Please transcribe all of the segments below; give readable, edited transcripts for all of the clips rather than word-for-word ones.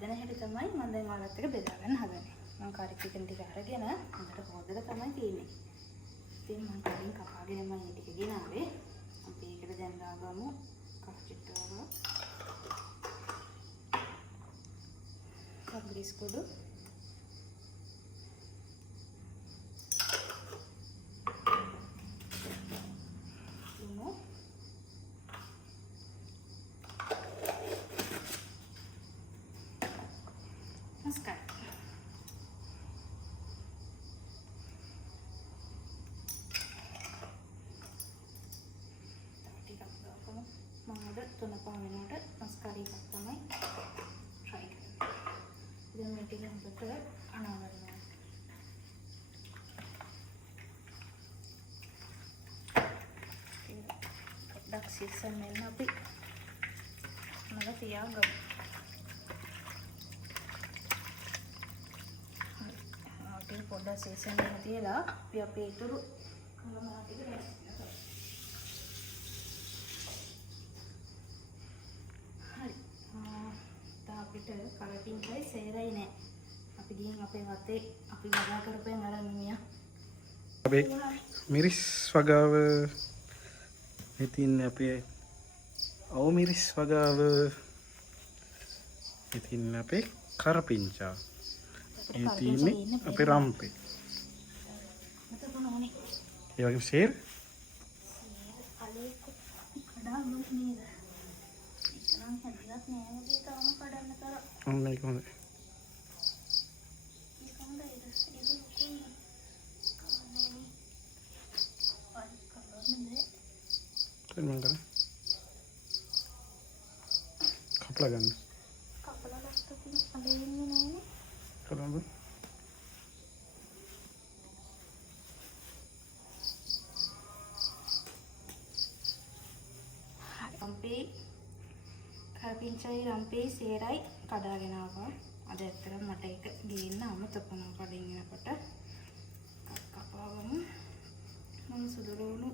හදන හැටි තමයි මම දැන් ඔයාලත් එක්ක බෙදා ගන්න හදන්නේ. මම කරි චිකන් ටික අරගෙන හොඳට හොදලා තමයි තියෙන්නේ. ඉතින් මම කලින් කපාගෙන මම මේ ටික ගෙනාවේ. අපි ඒකට දැන් දාගමු කච්චිට්ටුව. කබ්රිස් කුඩු. තුන පාවෙනට මස්කාරි එකක් තමයි try කරන්නේ. ඉතින් මේ ටික හොඳට අනවරනවා. පොඩ්ඩක් සීසන් වෙන්න අපි මල තියාගමු. අපි පොඩ්ඩක් සීසන් වෙන්න තියලා අපි අපේ ඉතුරු කලමා ටික රැස් අපිට කරපින්කයි සේරයි නෑ. අපි ගිහින් අපේ වතේ අපි වගා කරපෙන් අරන් මියා. අපේ මිරිස් වගාව ඉතින් අපේ අවු මිරිස් වගාව ඉතින් අපේ කරපිංචා ඉතින් අපේ රම්පේ මත කොනෝනේ ඒ වගේම සේර අලේ කඩා මොන නේද ඉතනම් හැදිලත් නෑ වගේ තාම කඩන්න තර ඔන්න ඒක හොඳයි. ඒක හොඳයි ඒක ලොකුයි කන්නේ පරි කලොන්නේ දැන් මම කරා කපලා ගන්න. කපලා ගත්තොත් අලේ ඉන්නේ නෑනේ. කරන්න රම්පේ කරපිංචායි රම්පේ සේරයි කඩාගෙන ආවා. අද ඇත්තටම මට ඒක ගේන්න අමතක වුණා කඩින් එනකොට. කපාවම මම සුදුරුණු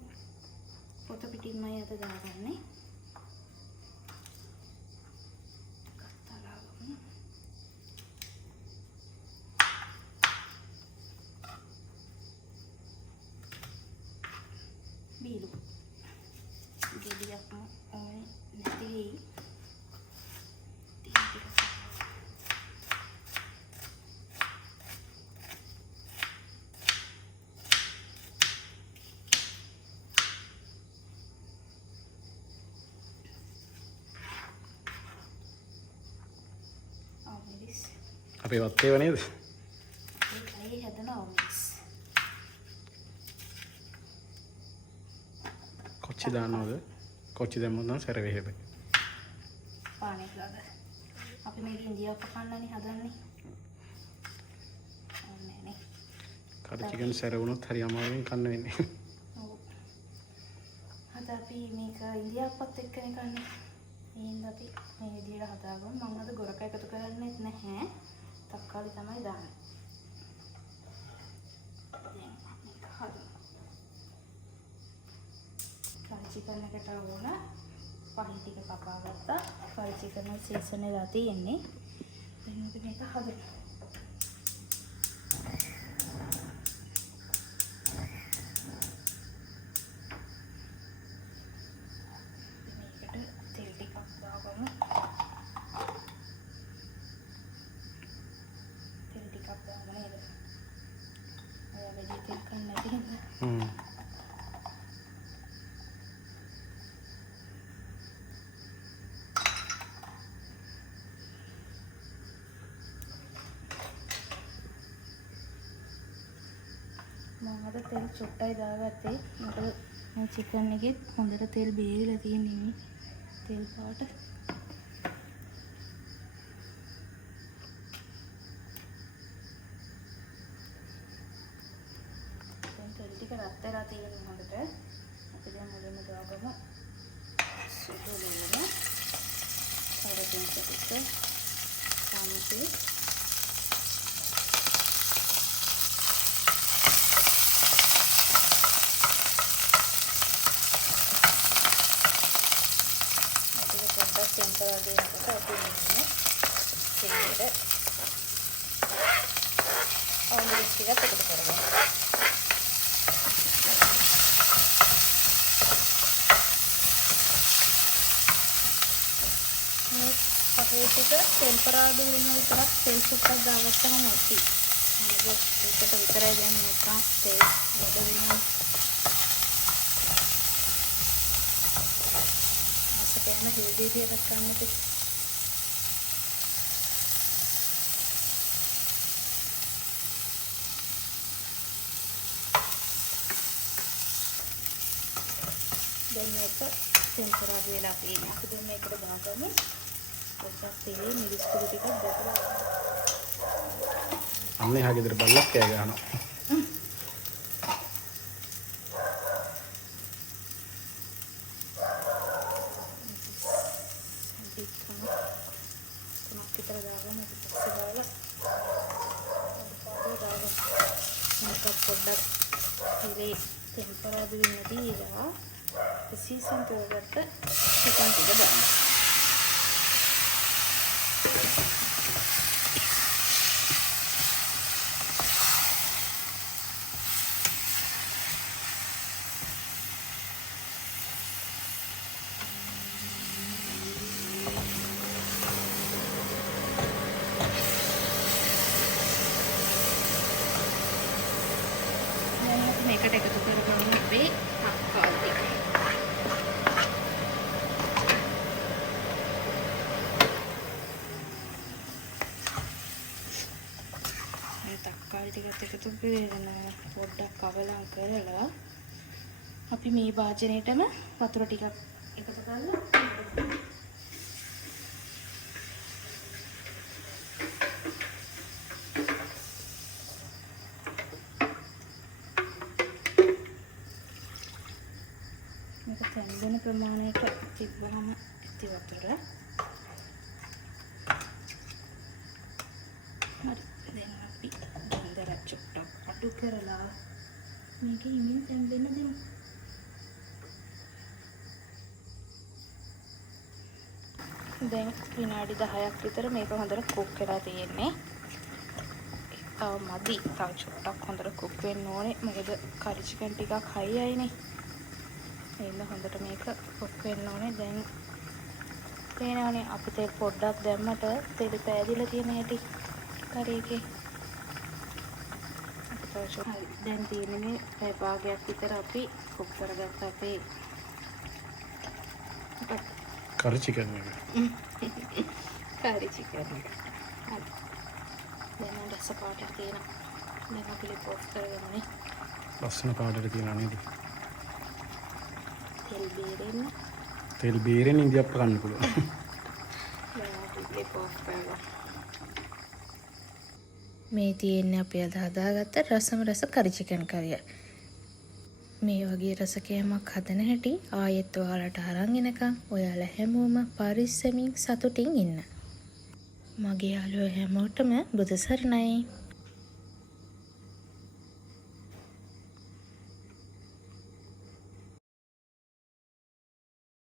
පොත පිටින්මයි අද දාගන්නේ. කත්තලාවම බීලු ගෙඩියක්ම ඕනේ නැති වෙයි. අපේ වත්තේව නේද? ඒකයි හදන අවුමිස්. කොච්චි දානවද? කොච්චි දැම්මොත් නම් සැර වෙයි හැබැයි. පානේ ගාද. අපි මේක ඉන්දියාව කන්නනේ හදන්නේ. ඕනේ නේ. කඩ චිකන් සැර වුණොත් හරි අමාරුවෙන් කන්න වෙන්නේ. ඔව්. අද අපි මේක ඉන්දියාවපත් එක්කනේ කන්නේ. එහෙනම් අපි මේ විදිහට හදාගමු. මම අද ගොරක එකතු කරන්නේත් නැහැ. තක්කාලි තමයි දාන්නේ. දැන් මේක හදමු. ෆ්‍රයි චිකන් එකට ඕන පහි ටික කපා ගත්තා. ෆ්‍රයි චිකන් සීසන් එකලා තියෙන්නේ. දැන් අපි මේක හදමු. මේකට තෙල් ටිකක් දාගමු. තෙල් ටිකක් දාගන්න නේද? ඔය වැඩි තෙල් කන්න නැති හින්දා. මම අද තෙල් චොට්ටයි දාගත්තේ. මොකද මේ චිකන් එකේ හොඳට තෙල් බේරිලා තියෙන්නේ. තෙල් පාට. දැන් තෙල් ටික රත් වෙලා තියෙන හොඳට. අපි දැන් මුලින්ම දාගමු. සුදු ලුණු. කරපිංච ටික. සම්පේ. टेम्पर देනකොට අපි ඉන්නේ තේර ඔලිව් ටිකක් එකතු කරගන්න. මේ පහේ ටික ටෙම්පරාදු වෙන විතරක් තෙල් සුක්කක් දාගත්තම නැති. මොකද ඒකට විතරයි දැන් නැත්නම් තෙල් බඩ වෙනවා. අපිට යන හෙල්දි විදියට ගන්නත් දැන් මේක ටෙම්පරාදු වෙලා තියෙනවා. අපි දැන් මේකට දාගමු. පොඩ්ඩක් තෙලේ මිරිස් පොඩි ටිකක් දැකලා අන්න එහා ගෙදර බල්ලක් කෑ ගහනවා. තුනක් විතර දාගමු. පස්සේ දාලා මේක පොඩ්ඩක් තෙලේ ටෙම්පරාදු වෙන්න දීලා සීසන් තෝරගත්ත චිකන් ටික දාන්න. මේකට එකතු කරගමු අපේ තක්කාලි ටික. මේ තක්කාලි ටිකත් එකතු කරගෙන පොඩ්ඩක් අවලං කරලා අපි මේ භාජනයේටම වතුර ටිකක් එකතු කරලා මේක තැම්බෙන ප්‍රමාණයට තිබ්බම ඇති වතුර. හරි. දැන් අපි ගින්දර චුට්ටක් අඩු කරලා මේක හිමින් තැම්බෙන්න දෙමු. දැන් විනාඩි 10ක් විතර මේක හොඳට කුක් වෙලා තියෙන්නේ. තව මදි. තව චුට්ටක් හොඳට කුක් වෙන්න ඕනේ. මොකද කරි චිකන් ටිකක් හයි අයනේ. එන්න හොඳට මේක කුක් වෙන්න ඕනේ. දැන් තේනවනේ අපි තෙල් පොඩ්ඩක් දැම්මට තෙල් පෑදිලා තියෙන හැටි කරේ එකේ. හරි. දැන් තියෙන්නේ මේ පැය භාගයක් විතර අපි කුක් කරගත්ත අපේ කරි චිකන් එක. කරි චිකන් එක. හරි. දැන් රස පාටට තියෙන. දැන් අපි ලිප් ඔෆ් කරගමුනේ. ලස්සන පාටට තියෙනවා නේද? තෙල් බීරෙන්න ඉන්දියාප්ප කන්න පුළුවන්. මේ තියෙන්නේ අපි අද හදාගත්ත රසම රස කරි චිකන් කරිය. මේ වගේ රසකෑමක් හදන හැටි ආයෙත් ඔයාලට අරන් එනකම් ඔයාලා හැමෝම පරිස්සමින් සතුටින් ඉන්න. මගේ යාළුවෝ හැමෝටම බුදු සරණයි.